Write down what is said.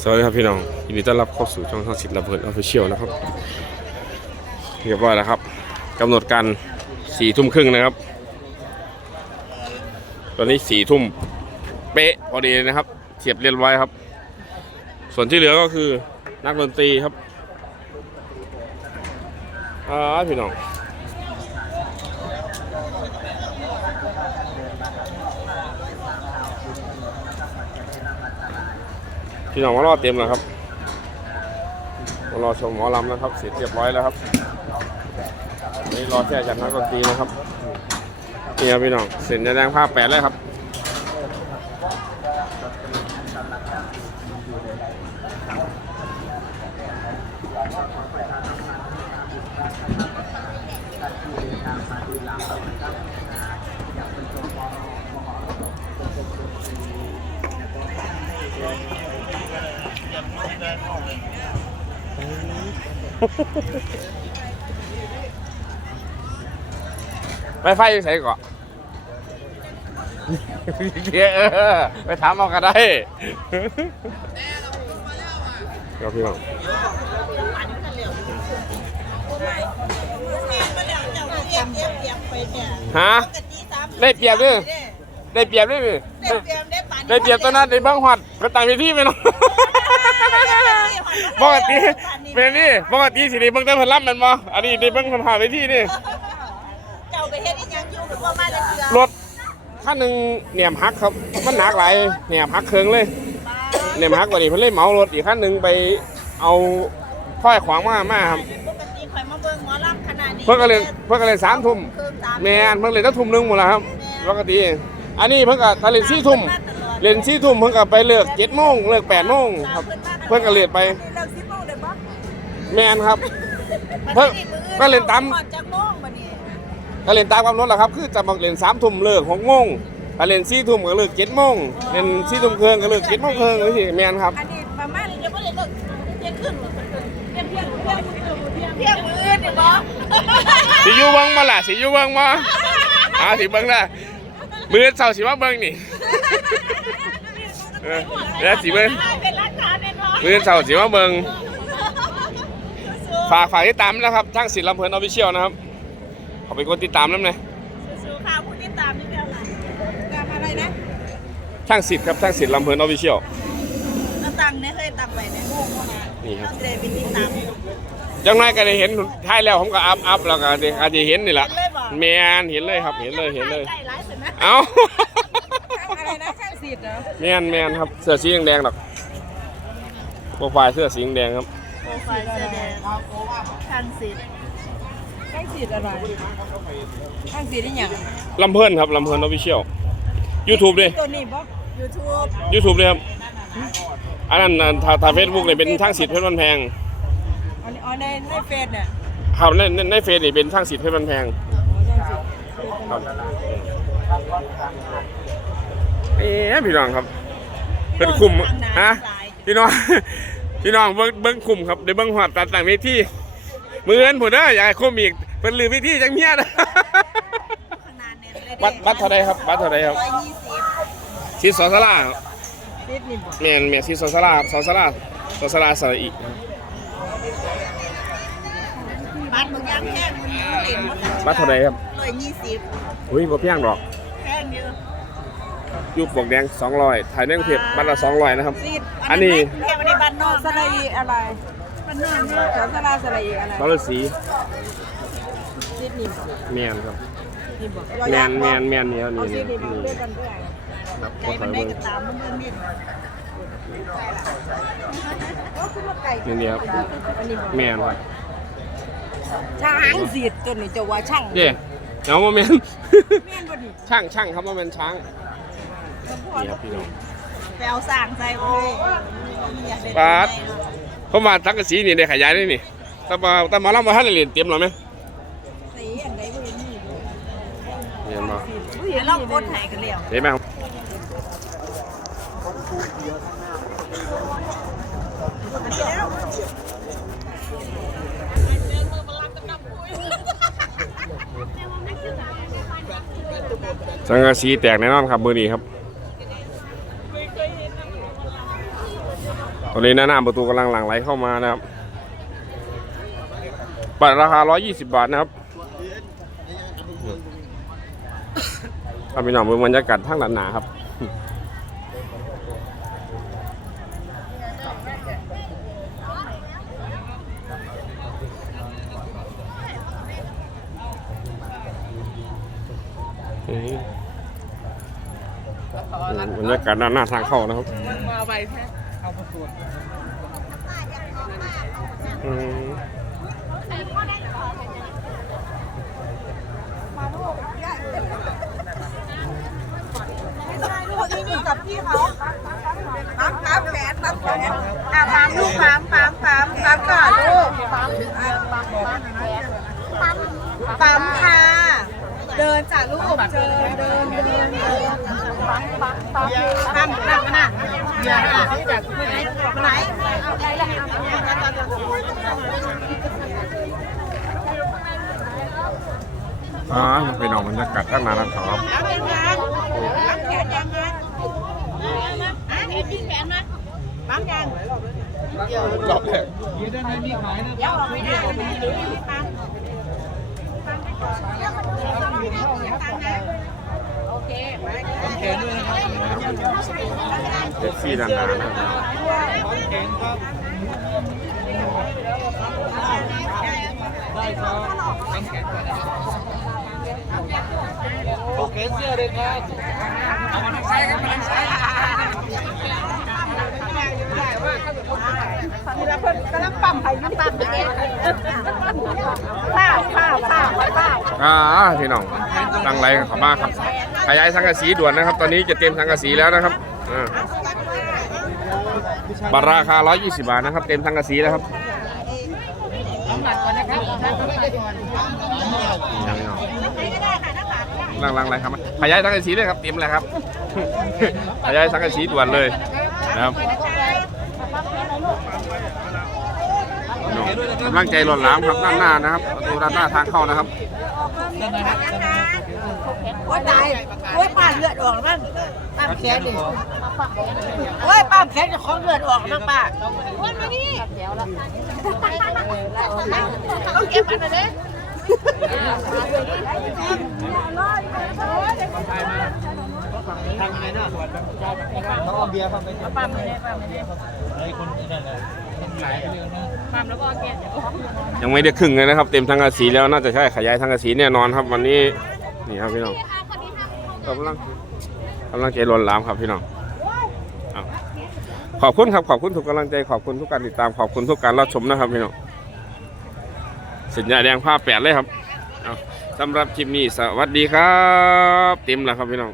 สวัสดีครับพี่น้องยินดีต้อนรับเข้าสู่ช่องทางสิทธิ์ระเบิดออฟฟิเชียลนะครับเรียบร้อยแล้วครับกำหนดการสี่ทุ่มครึ่งนะครับ ตอนนี้สี่ทุ่มเป๊ะพอดีนะครับเสียบเรียบร้อยครับ ส่วนที่เหลือก็คือนักดนตรีครับอ่าพี่น้อง พี่น้องมารอเต็มแล้วครับมารอชมหมอลำนะครับ เสร็จเรียบร้อยแล้วครับนี่รอแค่จัดนักดนตรีนะครับนี่ครับพี่น้องเสร็จแดงผ้าแปดแล้วครับ ไปไฟอยู่ใส่ก่อนเดี๋ยวเออไปถามเอาก็ได้ครับพี่น้องฮะได้เปรียบด้วยได้เปรียบด้วยมั้ยได้ได้เปรียบตอนนั้นได้เบิ้งหอดก็ต่างไปที่ไปเนาะ ปกติเป็นนี่ปกติสิได้เบิ้งแต่เพิ่นรับแมันบ่อันนี้ได้เบิ้งเพิ่นหาไปที่นี่เจ้าไปเฮ็ดอีหยังอยู่คือบ่มาเลยเสือรถคันหนึ่งเหนี่ยมหักครับ มันหนักหลายเหนี่ยมหักเครื่องเลยเหนี่ยมหักกว่านี้เพิ่นเลยเหมารถอีกคันหนึ่งไปเอาค่อยขวางมามาครับปกติข่อยมาเบิ่งหมอลำขนาดนี้เพิ่นก็เล่นเพิ่นก็เล่นสามทุ่มคือสามแม่นเพิ่นเล่นตั้งทุ่มหนึงหมดแล้วครับปกติอันนี้เพิ่นก็ถ้าเล่นสี่ทุ่มเล่นสี่ทุ่มเพิ่นก็ไปเลิกเจ็ดโมงเลิกแปดโมงครับ เพิ่นก็เล่นไป เลิกสิบโมงได้บ่แม่นครับ เพิ่นก็เล่นตาม ก่อนจักโมงบัดนี้ก็เล่นตามกำหนดแหละครับ คือจะมาเล่นสามทุ่มเลิกหกโมงถ้าเล่นสี่ทุ่มก็เลิกเจ็ดโมงเล่นสี่ทุ่มครึ่งก็เลิกเจ็ดโมงครึ่งนี่สิแม่นครับ อันนี้ประมาณยังบ่ได้เลิกเที่ยงคืนหรอกเที่ยงเที่ยงเที่ยงเที่ยงมื้ออื่นนี่บ่สิอยู่เบิ่งมาล่ะสิอยู่เบิ่งมาอ่าสิเบิ่งละมือเสาร์สิว่าเบิ่งนี่ เออแล้วสิเบิ่ง เป็นร้านค้าแน่นอน มือเสาร์สิว่าเบิ่งฝากฝากติดตามนะครับทั้งศิลป์ลำเพลินออฟฟิเชียลนะครับเขาไปกดติดตามน้ำเลยสู้ๆค่ะผู้ติดตามนี่เดียวค่ะตามอะไรนะทั้งศิษย์ครับทั้งศิลป์ลำเพลินออฟฟิเชียลน้ำตังเนี่ยเคยตังไว้เนี่ยนี่ครับเราจะได้ไปติดตามจังไรก็ได้เห็นท้ายแล้วผมก็อัพอัพแล้วก็ได้อาจจะเห็นนี่แหละเห็นเลยบ่แมนเห็นเลยครับเห็นเลยเห็นเลยใกล้ร้ายสุดนะเอ้าอะไรนะช่างสิทธิ์เหรอแมนแมนครับเสื้อสีแดงๆดอกโป รไฟล์เสื้อสีแดงครับ โปรไฟล์เสื้อแดงช่างสิทธิ์ข้างสีอะไรข้างสีนี่อย่างลำเพลินครับลำเพลินออฟฟิเชียลยูทูบด้วยตัวนี้บ่ยูทูบยูทูบด้วยครับ อันนั้นน่ะถ้าถ้าเฟซบุ๊กเนี่ยเป็นทางสิทธิ์เพชรมันแพงอันนี้อ๋อในในเฟซเนี่ยครับในในในเฟซนี่เป็นทางสิทธิ์เพชรมันแพงอ๋อข้างสีครับเอ๊ะพี่น้องครับ เป็นคุมฮะ พี่น้องพี่น้องเบิ้งเบิ้งคุมครับเดี๋ยวเบิ้งหอดตัดต่างเวทีมือเอินผมเด้ออยากให้คุมอีกเป็นลืมเวทีจังเมียนะขนาดเน้นเลยบัตรบัตรเท่าไรครับบัตรเท่าไรครับร้อยยี่สิบซีสอสลาครับเฟซนี่บ่แม่นแม่นซีสอสลาครับสอสลาสอสลาสระอีกครับบัตรบางอย่างแพงมันเหรียญหมดบัตรเท่าไรครับร้อยยี่สิบอุ้ยบ่เพียงหรอกแพงเยอะ ยุคปกแดง200ถ่ายเนื่องเพจบัตรละ200นะครับซีดอันนี้แพงในบ้านนอกสระอีอะไรบ้านนอกเนี่ยแถวสระสระอีอะไรสรสีซีดนี่บ่แม่นครับนี่บ่แม่นแม่นแม่นเนี่ยเอานี่ซีนี่ดนี่มานี่ด้วยกันด้วยครับใจบ่มัค่อนยได้เบิ่งกระตามมันเบิ่งนิดก็คือมาไก่นี่นี่ครับอันนี้บ่แม่นครับช้างสีดตัวนี้จะว่าช่างเด้เอามาแม่นแม่นบ่นี่ช่างช่างครับว่าเป็นช้าง นี่ครับพี่น้อง ไปเอาสร้างใจไว้อยากได้ปาดเพราะว่าทักกะสีนี่ได้ขยายได้นี่แต่มาแต่หมาลำมาท่านได้เรียนเตรียมหรอไหมสีอันใดบ่เห็นนี่เรียนมาบ่เดี๋เห็ยนวเรากดให้กันแล้วเห็นไหมครับสังกะสีแตกแน่นอนครับมือนี้ครับ ตอนนี้หน้าหน้าประตูกำลังหลั่งไหลเข้ามานะครับบัตรราคา 120 บาทนะครับเอาไปหน่อยบรรยากาศทั้งหลานหนาครับอืมบรรยากาศด้านหน้าทางเข้านะครับมาใบแท้ เอาประตูอืมนี่นี่กับพี่เขาปั๊มปั๊มแขนปั๊มแขนอะปั๊มลูกปั๊มปั๊มปั๊มปั๊มก่อนลูกปั๊มปั๊มปั๊มค่ะ เดินจ้ะลูกเดินเดินเดิน อย่าน่ะไหนไหนอ่าไปนอนบรรยากาศข้างหน้าทางเขาครับปั๊มยังไงปั๊มแขนยังไงอะเห็นพี่แขนไหมปั๊มยังรอบแรกเดี๋ยวด้านในมีขายนะเดี๋ยวออกไม่ได้ไม่ได้ปั๊มโอเคไป แขนด้วยนะครับ เด็กซี่ด้านหน้านะครับแขนครับได้ครับทำแขนด้วยนะครับโอเคเสื้อเลยครับเอามาทางซ้ายครับมาทางซ้ายนี่ละเพิ่นกำลังปั๊มไผ่น้ำปั๊มเองข้าวข้าวข้าวข้าวอ่าพี่น้องตั้งไรกันเขามากครับขยายสังกะสีด่วนนะครับ ตอนนี้จะเต็มสังกะสีแล้วนะครับอ่า บัตรราคา 120 บาทนะครับ เต็มสังกะสีแล้วครับนั่งลังไรครับขยายสังกะสีเลยครับ เต็มเลยครับขยายสังกะสีด่วนเลยนะครับพี่น้องกำลังใจหล่นหลามครับด้านหน้านะครับประตูด้านหน้าทางเข้านะครับด้านในครับด้านในโอ้ยตายโอ้ยป้าเลือดออกบ้างป้า แขนดิโอ้ยป้าแขนจะของเลือดออกบ้างป้าโอ้ยมานี่ต้องเก็บมันเลยทำยังไงนะเขาเอาเบียร์เข้าไปปั๊มไม่ได้ปั๊มไม่ได้ไอ้คนนั่นแหละมันหลายเรื่องนะยังไม่ได้ครึ่งเลยนะครับ เต็มทั้งกระสีแล้วน่าจะใช่ขยายทั้งกระสีแน่นอนครับวันนี้นี่ครับพี่น้องกำลัง กำลังใจล้นหลามครับพี่น้องขอบคุณครับขอบคุณทุกกำลังใจขอบคุณทุกการติดตามขอบคุณทุกการรับชมนะครับพี่น้องสัญญาแดงผ้าแปดเลยครับเอาสำหรับคลิปนี้สวัสดีครับ เต็มแล้วครับพี่น้อง